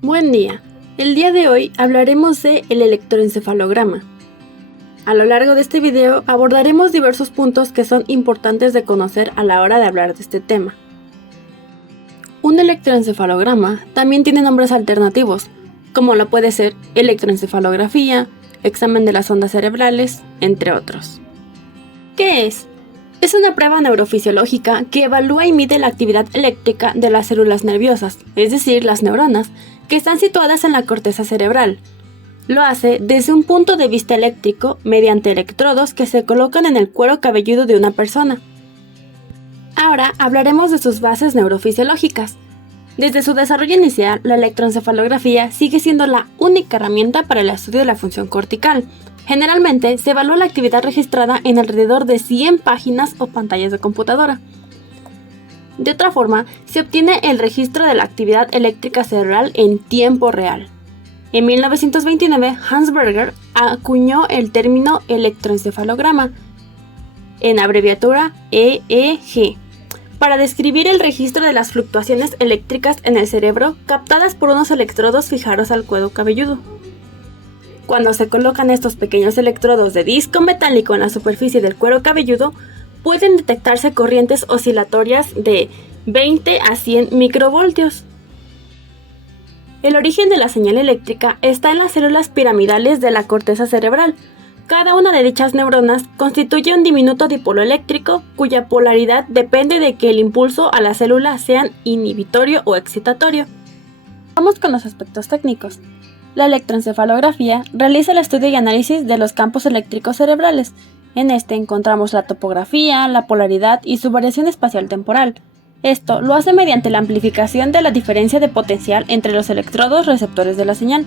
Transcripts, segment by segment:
Buen día. El día de hoy hablaremos de el electroencefalograma. A lo largo de este video abordaremos diversos puntos que son importantes de conocer a la hora de hablar de este tema. Un electroencefalograma también tiene nombres alternativos, como lo puede ser electroencefalografía, examen de las ondas cerebrales, entre otros. ¿Qué es? Es una prueba neurofisiológica que evalúa y mide la actividad eléctrica de las células nerviosas, es decir, las neuronas, que están situadas en la corteza cerebral. Lo hace desde un punto de vista eléctrico mediante electrodos que se colocan en el cuero cabelludo de una persona. Ahora hablaremos de sus bases neurofisiológicas. Desde su desarrollo inicial, la electroencefalografía sigue siendo la única herramienta para el estudio de la función cortical. Generalmente se evalúa la actividad registrada en alrededor de 100 páginas o pantallas de computadora. De otra forma, se obtiene el registro de la actividad eléctrica cerebral en tiempo real. En 1929, Hans Berger acuñó el término electroencefalograma, en abreviatura EEG, para describir el registro de las fluctuaciones eléctricas en el cerebro captadas por unos electrodos fijados al cuero cabelludo. Cuando se colocan estos pequeños electrodos de disco metálico en la superficie del cuero cabelludo, pueden detectarse corrientes oscilatorias de 20 a 100 microvoltios. El origen de la señal eléctrica está en las células piramidales de la corteza cerebral. Cada una de dichas neuronas constituye un diminuto dipolo eléctrico cuya polaridad depende de que el impulso a la célula sea inhibitorio o excitatorio. Vamos con los aspectos técnicos. La electroencefalografía realiza el estudio y análisis de los campos eléctricos cerebrales. En este encontramos la topografía, la polaridad y su variación espacial temporal. Esto lo hace mediante la amplificación de la diferencia de potencial entre los electrodos receptores de la señal.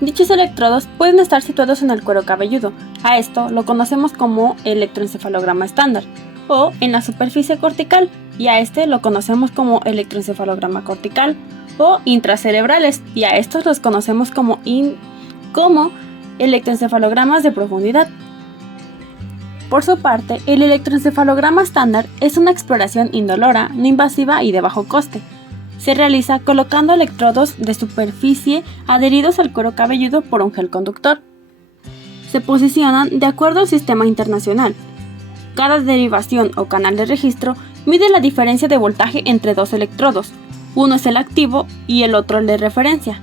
Dichos electrodos pueden estar situados en el cuero cabelludo. A esto lo conocemos como electroencefalograma estándar, o en la superficie cortical, y a este lo conocemos como electroencefalograma cortical, o intracerebrales, y a estos los conocemos como electroencefalogramas de profundidad. Por su parte, el electroencefalograma estándar es una exploración indolora, no invasiva y de bajo coste. Se realiza colocando electrodos de superficie adheridos al cuero cabelludo por un gel conductor. Se posicionan de acuerdo al sistema internacional. Cada derivación o canal de registro mide la diferencia de voltaje entre dos electrodos. Uno es el activo y el otro el de referencia.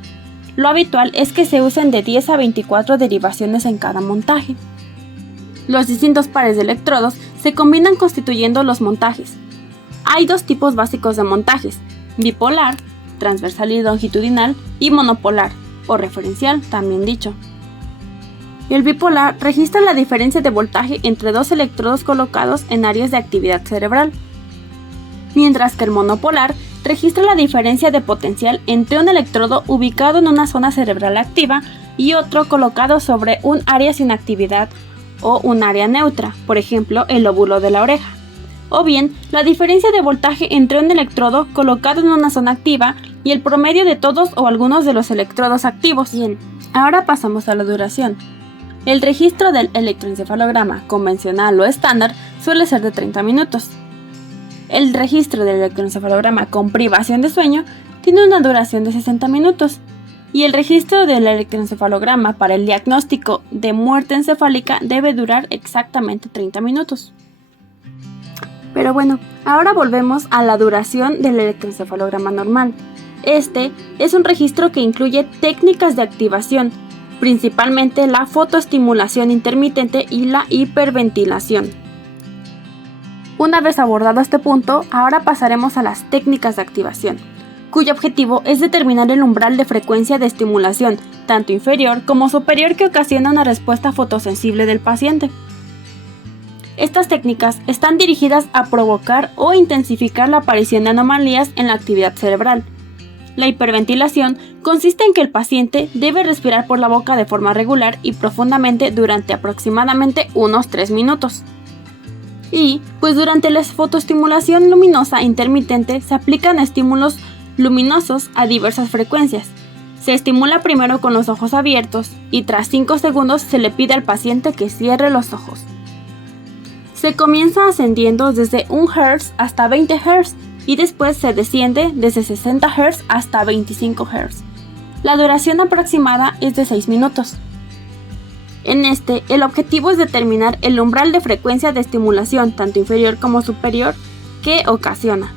Lo habitual es que se usen de 10 a 24 derivaciones en cada montaje. Los distintos pares de electrodos se combinan constituyendo los montajes. Hay dos tipos básicos de montajes: bipolar, transversal y longitudinal, y monopolar, o referencial, también dicho. El bipolar registra la diferencia de voltaje entre dos electrodos colocados en áreas de actividad cerebral, mientras que el monopolar registra la diferencia de potencial entre un electrodo ubicado en una zona cerebral activa y otro colocado sobre un área sin actividad o un área neutra, por ejemplo, el lóbulo de la oreja. O bien, la diferencia de voltaje entre un electrodo colocado en una zona activa y el promedio de todos o algunos de los electrodos activos. Bien, ahora pasamos a la duración. El registro del electroencefalograma convencional o estándar suele ser de 30 minutos. El registro del electroencefalograma con privación de sueño tiene una duración de 60 minutos. Y el registro del electroencefalograma para el diagnóstico de muerte encefálica debe durar exactamente 30 minutos. Pero bueno, ahora volvemos a la duración del electroencefalograma normal. Este es un registro que incluye técnicas de activación, principalmente la fotoestimulación intermitente y la hiperventilación. Una vez abordado este punto, ahora pasaremos a las técnicas de activación, cuyo objetivo es determinar el umbral de frecuencia de estimulación, tanto inferior como superior, que ocasiona una respuesta fotosensible del paciente. Estas técnicas están dirigidas a provocar o intensificar la aparición de anomalías en la actividad cerebral. La hiperventilación consiste en que el paciente debe respirar por la boca de forma regular y profundamente durante aproximadamente unos 3 minutos. Y, pues durante la fotoestimulación luminosa intermitente se aplican estímulos luminosos a diversas frecuencias. Se estimula primero con los ojos abiertos y tras 5 segundos se le pide al paciente que cierre los ojos. Se comienza ascendiendo desde 1 Hz hasta 20 Hz y después se desciende desde 60 Hz hasta 25 Hz. La duración aproximada es de 6 minutos. En este, el objetivo es determinar el umbral de frecuencia de estimulación, tanto inferior como superior, que ocasiona.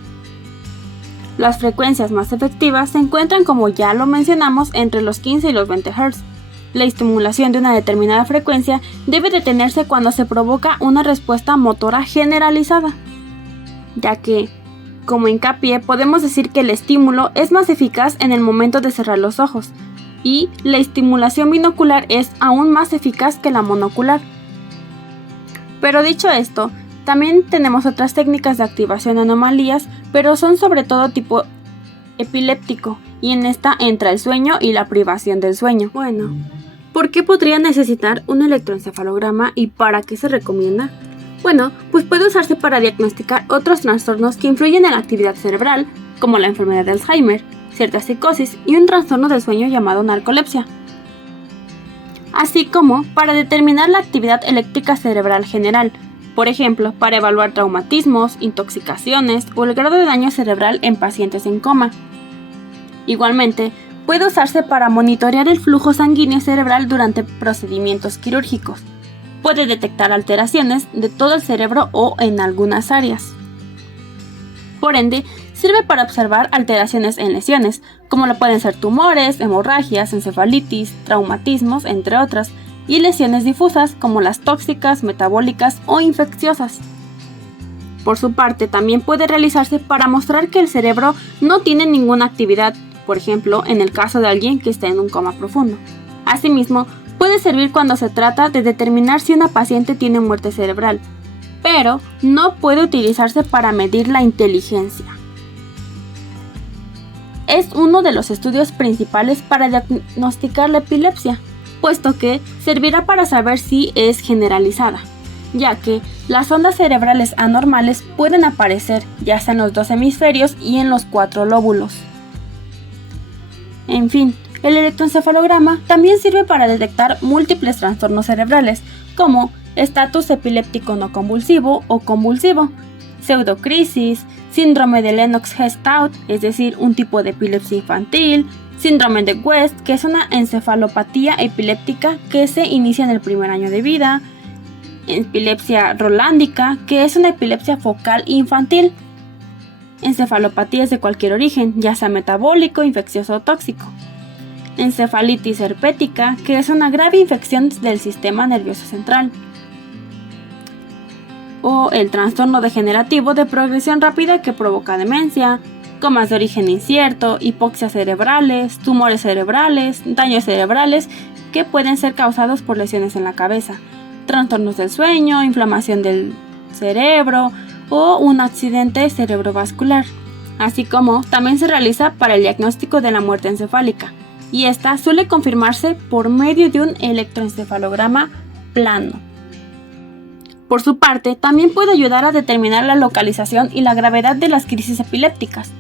Las frecuencias más efectivas se encuentran, como ya lo mencionamos, entre los 15 y los 20 Hz. La estimulación de una determinada frecuencia debe detenerse cuando se provoca una respuesta motora generalizada, ya que, como hincapié, podemos decir que el estímulo es más eficaz en el momento de cerrar los ojos, y la estimulación binocular es aún más eficaz que la monocular. Pero dicho esto, también tenemos otras técnicas de activación de anomalías, pero son sobre todo tipo epiléptico, y en esta entra el sueño y la privación del sueño. Bueno, ¿por qué podría necesitar un electroencefalograma y para qué se recomienda? Bueno, pues puede usarse para diagnosticar otros trastornos que influyen en la actividad cerebral, como la enfermedad de Alzheimer, cierta psicosis y un trastorno del sueño llamado narcolepsia, así como para determinar la actividad eléctrica cerebral general, por ejemplo, para evaluar traumatismos, intoxicaciones o el grado de daño cerebral en pacientes en coma. Igualmente, puede usarse para monitorear el flujo sanguíneo cerebral durante procedimientos quirúrgicos. Puede detectar alteraciones de todo el cerebro o en algunas áreas. Por ende, sirve para observar alteraciones en lesiones, como lo pueden ser tumores, hemorragias, encefalitis, traumatismos, entre otras, y lesiones difusas como las tóxicas, metabólicas o infecciosas. Por su parte, también puede realizarse para mostrar que el cerebro no tiene ninguna actividad, por ejemplo, en el caso de alguien que está en un coma profundo. Asimismo, puede servir cuando se trata de determinar si una paciente tiene muerte cerebral, pero no puede utilizarse para medir la inteligencia. Es uno de los estudios principales para diagnosticar la epilepsia, puesto que servirá para saber si es generalizada, ya que las ondas cerebrales anormales pueden aparecer ya sea en los 2 hemisferios y en los 4 lóbulos. En fin, el electroencefalograma también sirve para detectar múltiples trastornos cerebrales, como estatus epiléptico no convulsivo o convulsivo, pseudocrisis, síndrome de Lennox-Gastaut, es decir, un tipo de epilepsia infantil, síndrome de West, que es una encefalopatía epiléptica que se inicia en el primer año de vida, epilepsia rolándica, que es una epilepsia focal infantil, encefalopatías de cualquier origen, ya sea metabólico, infeccioso o tóxico, encefalitis herpética, que es una grave infección del sistema nervioso central, o el trastorno degenerativo de progresión rápida que provoca demencia, comas de origen incierto, hipoxias cerebrales, tumores cerebrales, daños cerebrales que pueden ser causados por lesiones en la cabeza, trastornos del sueño, inflamación del cerebro o un accidente cerebrovascular. Así como también se realiza para el diagnóstico de la muerte encefálica, y esta suele confirmarse por medio de un electroencefalograma plano. Por su parte, también puede ayudar a determinar la localización y la gravedad de las crisis epilépticas.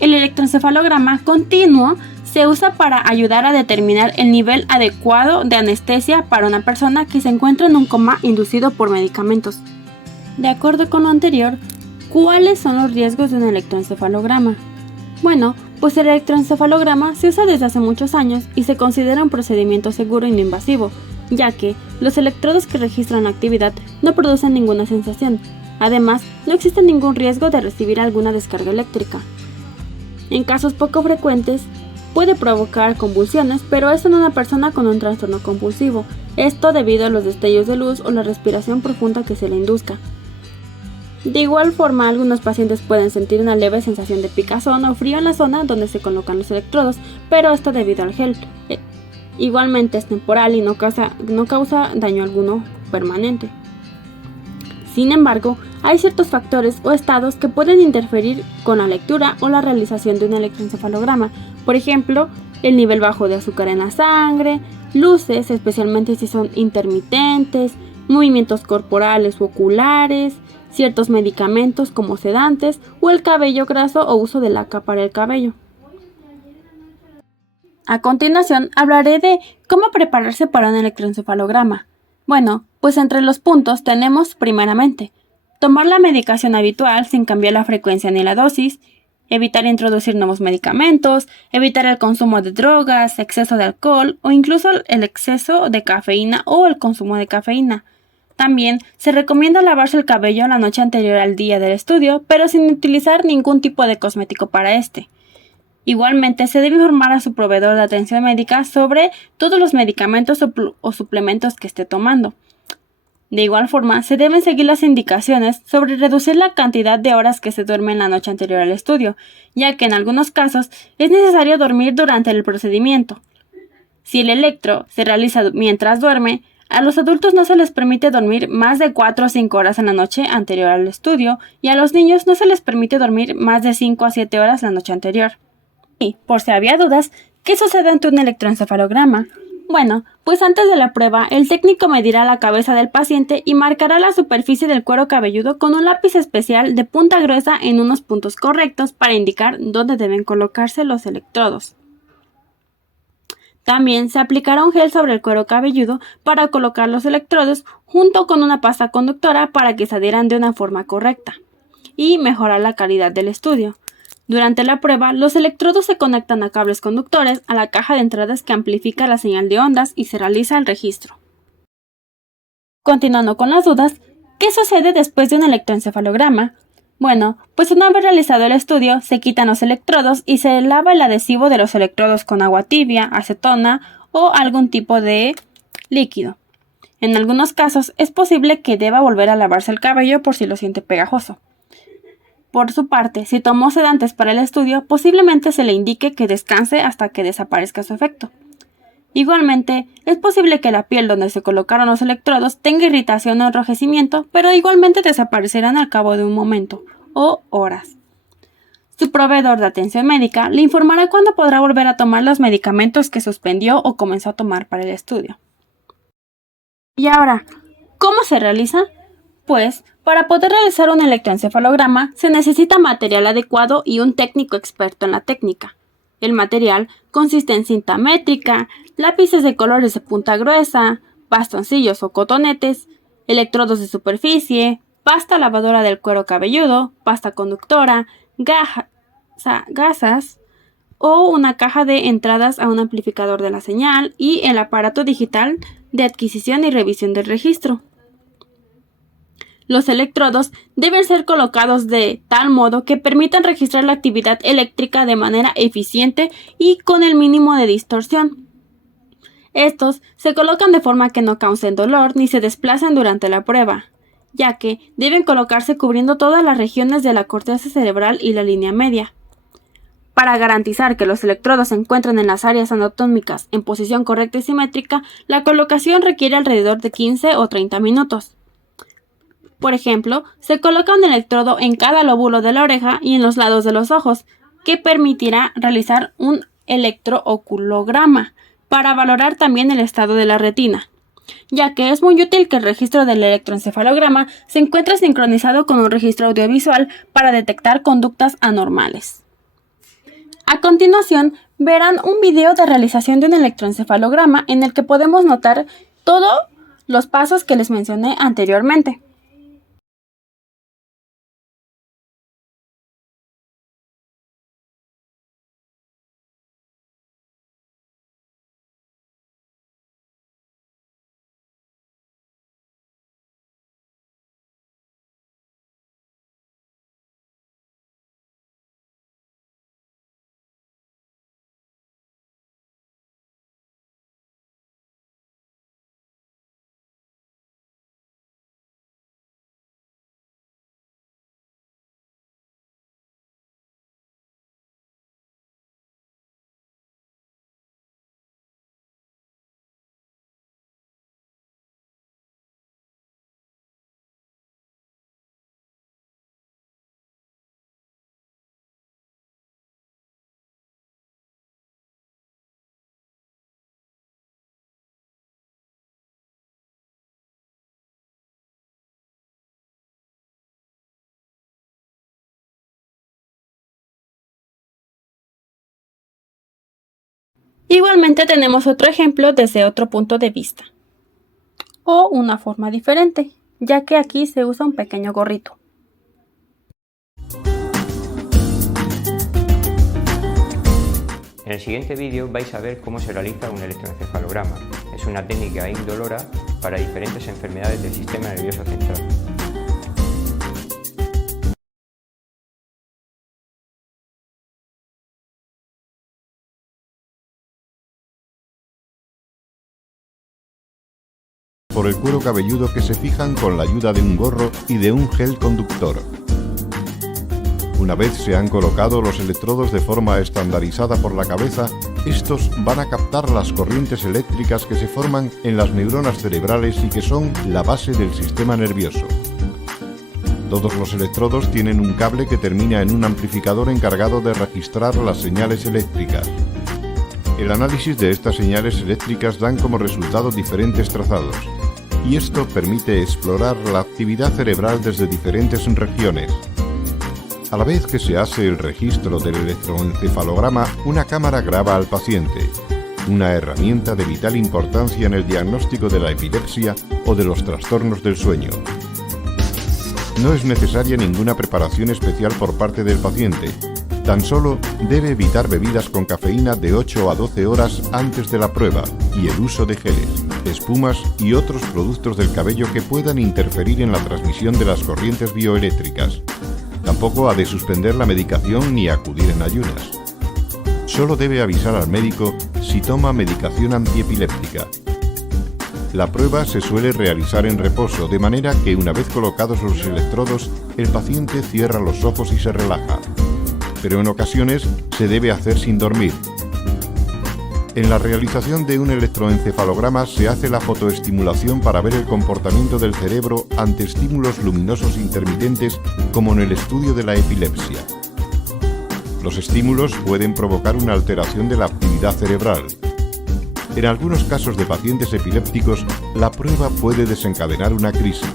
El electroencefalograma continuo se usa para ayudar a determinar el nivel adecuado de anestesia para una persona que se encuentra en un coma inducido por medicamentos. De acuerdo con lo anterior, ¿cuáles son los riesgos de un electroencefalograma? Bueno, pues el electroencefalograma se usa desde hace muchos años y se considera un procedimiento seguro y no invasivo, ya que los electrodos que registran la actividad no producen ninguna sensación. Además, no existe ningún riesgo de recibir alguna descarga eléctrica. En casos poco frecuentes, puede provocar convulsiones, pero eso en una persona con un trastorno compulsivo, esto debido a los destellos de luz o la respiración profunda que se le induzca. De igual forma, algunos pacientes pueden sentir una leve sensación de picazón o frío en la zona donde se colocan los electrodos, pero esto debido al gel. Igualmente es temporal y no causa daño alguno permanente. Sin embargo, hay ciertos factores o estados que pueden interferir con la lectura o la realización de un electroencefalograma. Por ejemplo, el nivel bajo de azúcar en la sangre, luces, especialmente si son intermitentes, movimientos corporales u oculares, ciertos medicamentos como sedantes o el cabello graso o uso de laca para el cabello. A continuación hablaré de cómo prepararse para un electroencefalograma. Bueno, pues entre los puntos tenemos primeramente tomar la medicación habitual sin cambiar la frecuencia ni la dosis, evitar introducir nuevos medicamentos, evitar el consumo de drogas, exceso de alcohol o incluso el exceso de cafeína o el consumo de cafeína. También se recomienda lavarse el cabello la noche anterior al día del estudio, pero sin utilizar ningún tipo de cosmético para este. Igualmente, se debe informar a su proveedor de atención médica sobre todos los medicamentos o suplementos que esté tomando. De igual forma, se deben seguir las indicaciones sobre reducir la cantidad de horas que se duerme en la noche anterior al estudio, ya que en algunos casos es necesario dormir durante el procedimiento. Si el electro se realiza mientras duerme, a los adultos no se les permite dormir más de 4 o 5 horas en la noche anterior al estudio y a los niños no se les permite dormir más de 5 a 7 horas la noche anterior. Y, por si había dudas, ¿qué sucede ante un electroencefalograma? Bueno, pues antes de la prueba, el técnico medirá la cabeza del paciente y marcará la superficie del cuero cabelludo con un lápiz especial de punta gruesa en unos puntos correctos para indicar dónde deben colocarse los electrodos. También se aplicará un gel sobre el cuero cabelludo para colocar los electrodos junto con una pasta conductora para que se adhieran de una forma correcta y mejorar la calidad del estudio. Durante la prueba, los electrodos se conectan a cables conductores a la caja de entradas que amplifica la señal de ondas y se realiza el registro. Continuando con las dudas, ¿qué sucede después de un electroencefalograma? Bueno, pues una vez realizado el estudio, se quitan los electrodos y se lava el adhesivo de los electrodos con agua tibia, acetona o algún tipo de líquido. En algunos casos es posible que deba volver a lavarse el cabello por si lo siente pegajoso. Por su parte, si tomó sedantes para el estudio, posiblemente se le indique que descanse hasta que desaparezca su efecto. Igualmente, es posible que la piel donde se colocaron los electrodos tenga irritación o enrojecimiento, pero igualmente desaparecerán al cabo de un momento o horas. Su proveedor de atención médica le informará cuándo podrá volver a tomar los medicamentos que suspendió o comenzó a tomar para el estudio. Y ahora, ¿cómo se realiza? Pues, para poder realizar un electroencefalograma se necesita material adecuado y un técnico experto en la técnica. El material consiste en cinta métrica, lápices de colores de punta gruesa, bastoncillos o cotonetes, electrodos de superficie, pasta lavadora del cuero cabelludo, pasta conductora, gasas o una caja de entradas a un amplificador de la señal y el aparato digital de adquisición y revisión del registro. Los electrodos deben ser colocados de tal modo que permitan registrar la actividad eléctrica de manera eficiente y con el mínimo de distorsión. Estos se colocan de forma que no causen dolor ni se desplacen durante la prueba, ya que deben colocarse cubriendo todas las regiones de la corteza cerebral y la línea media. Para garantizar que los electrodos se encuentren en las áreas anatómicas en posición correcta y simétrica, la colocación requiere alrededor de 15 o 30 minutos. Por ejemplo, se coloca un electrodo en cada lóbulo de la oreja y en los lados de los ojos, que permitirá realizar un electrooculograma para valorar también el estado de la retina, ya que es muy útil que el registro del electroencefalograma se encuentre sincronizado con un registro audiovisual para detectar conductas anormales. A continuación, verán un video de realización de un electroencefalograma en el que podemos notar todos los pasos que les mencioné anteriormente. Igualmente tenemos otro ejemplo desde otro punto de vista, o una forma diferente. ya que aquí se usa un pequeño gorrito. En el siguiente vídeo vais a ver cómo se realiza un electroencefalograma. Es una técnica indolora para diferentes enfermedades del sistema nervioso central. Por el cuero cabelludo que se fijan con la ayuda de un gorro y de un gel conductor. Una vez se han colocado los electrodos de forma estandarizada por la cabeza, estos van a captar las corrientes eléctricas que se forman en las neuronas cerebrales y que son la base del sistema nervioso. Todos los electrodos tienen un cable que termina en un amplificador encargado de registrar las señales eléctricas. El análisis de estas señales eléctricas dan como resultado diferentes trazados, y esto permite explorar la actividad cerebral desde diferentes regiones. A la vez que se hace el registro del electroencefalograma, una cámara graba al paciente, una herramienta de vital importancia en el diagnóstico de la epilepsia o de los trastornos del sueño. No es necesaria ninguna preparación especial por parte del paciente, tan solo debe evitar bebidas con cafeína de 8 a 12 horas antes de la prueba y el uso de geles, espumas y otros productos del cabello que puedan interferir en la transmisión de las corrientes bioeléctricas. Tampoco ha de suspender la medicación ni acudir en ayunas. Solo debe avisar al médico si toma medicación antiepiléptica. La prueba se suele realizar en reposo, de manera que una vez colocados los electrodos, el paciente cierra los ojos y se relaja. Pero en ocasiones se debe hacer sin dormir. En la realización de un electroencefalograma se hace la fotoestimulación para ver el comportamiento del cerebro ante estímulos luminosos intermitentes, como en el estudio de la epilepsia. Los estímulos pueden provocar una alteración de la actividad cerebral. En algunos casos de pacientes epilépticos, la prueba puede desencadenar una crisis.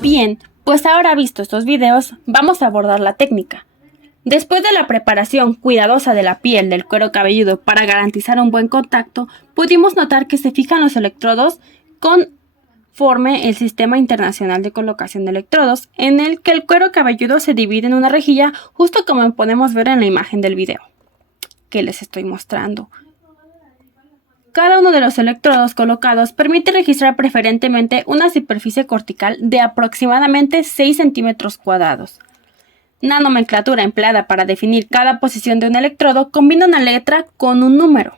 Bien, pues ahora visto estos videos, vamos a abordar la técnica. Después de la preparación cuidadosa de la piel del cuero cabelludo para garantizar un buen contacto, pudimos notar que se fijan los electrodos conforme el Sistema Internacional de Colocación de Electrodos, en el que el cuero cabelludo se divide en una rejilla, justo como podemos ver en la imagen del video que les estoy mostrando. Cada uno de los electrodos colocados permite registrar preferentemente una superficie cortical de aproximadamente 6 centímetros cuadrados. La nomenclatura empleada para definir cada posición de un electrodo combina una letra con un número.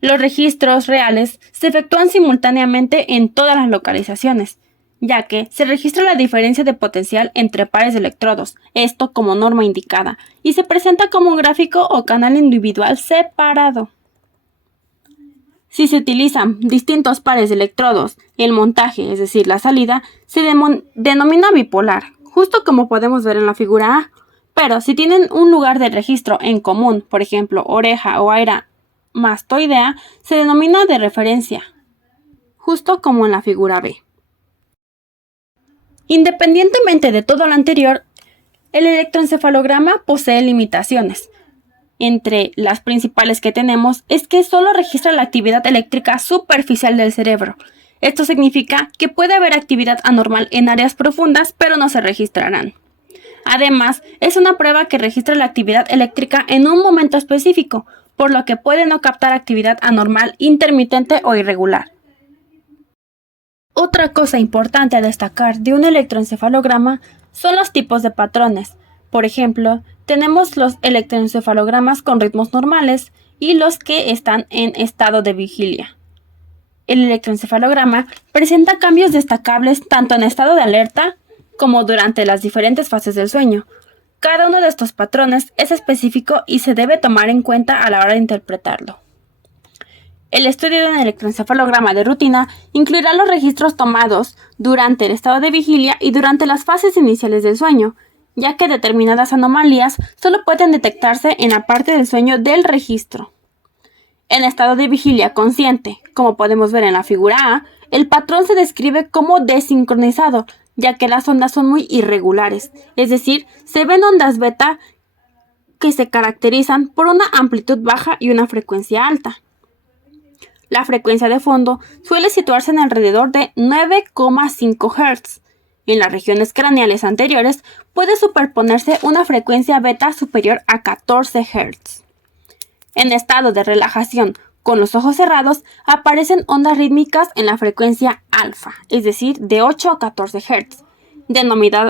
Los registros reales se efectúan simultáneamente en todas las localizaciones, ya que se registra la diferencia de potencial entre pares de electrodos, esto como norma indicada, y se presenta como un gráfico o canal individual separado. Si se utilizan distintos pares de electrodos, el montaje, es decir, la salida, se denomina bipolar, justo como podemos ver en la figura A, pero si tienen un lugar de registro en común, por ejemplo, oreja o aira mastoidea, se denomina de referencia, justo como en la figura B. Independientemente de todo lo anterior, el electroencefalograma posee limitaciones. Entre las principales que tenemos es que solo registra la actividad eléctrica superficial del cerebro. Esto significa que puede haber actividad anormal en áreas profundas, pero no se registrarán. Además, es una prueba que registra la actividad eléctrica en un momento específico, por lo que puede no captar actividad anormal, intermitente o irregular. Otra cosa importante a destacar de un electroencefalograma son los tipos de patrones. Por ejemplo, tenemos los electroencefalogramas con ritmos normales y los que están en estado de vigilia. El electroencefalograma presenta cambios destacables tanto en estado de alerta como durante las diferentes fases del sueño. Cada uno de estos patrones es específico y se debe tomar en cuenta a la hora de interpretarlo. El estudio de un electroencefalograma de rutina incluirá los registros tomados durante el estado de vigilia y durante las fases iniciales del sueño, ya que determinadas anomalías solo pueden detectarse en la parte del sueño del registro. En estado de vigilia consciente, como podemos ver en la figura A, el patrón se describe como desincronizado, ya que las ondas son muy irregulares, es decir, se ven ondas beta que se caracterizan por una amplitud baja y una frecuencia alta. La frecuencia de fondo suele situarse en alrededor de 9,5 Hz. En las regiones craneales anteriores puede superponerse una frecuencia beta superior a 14 Hz. En estado de relajación, con los ojos cerrados, aparecen ondas rítmicas en la frecuencia alfa, es decir, de 8 a 14 Hz,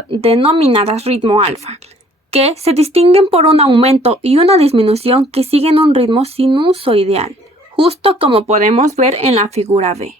denominadas ritmo alfa, que se distinguen por un aumento y una disminución que siguen un ritmo sinusoidal, justo como podemos ver en la figura B.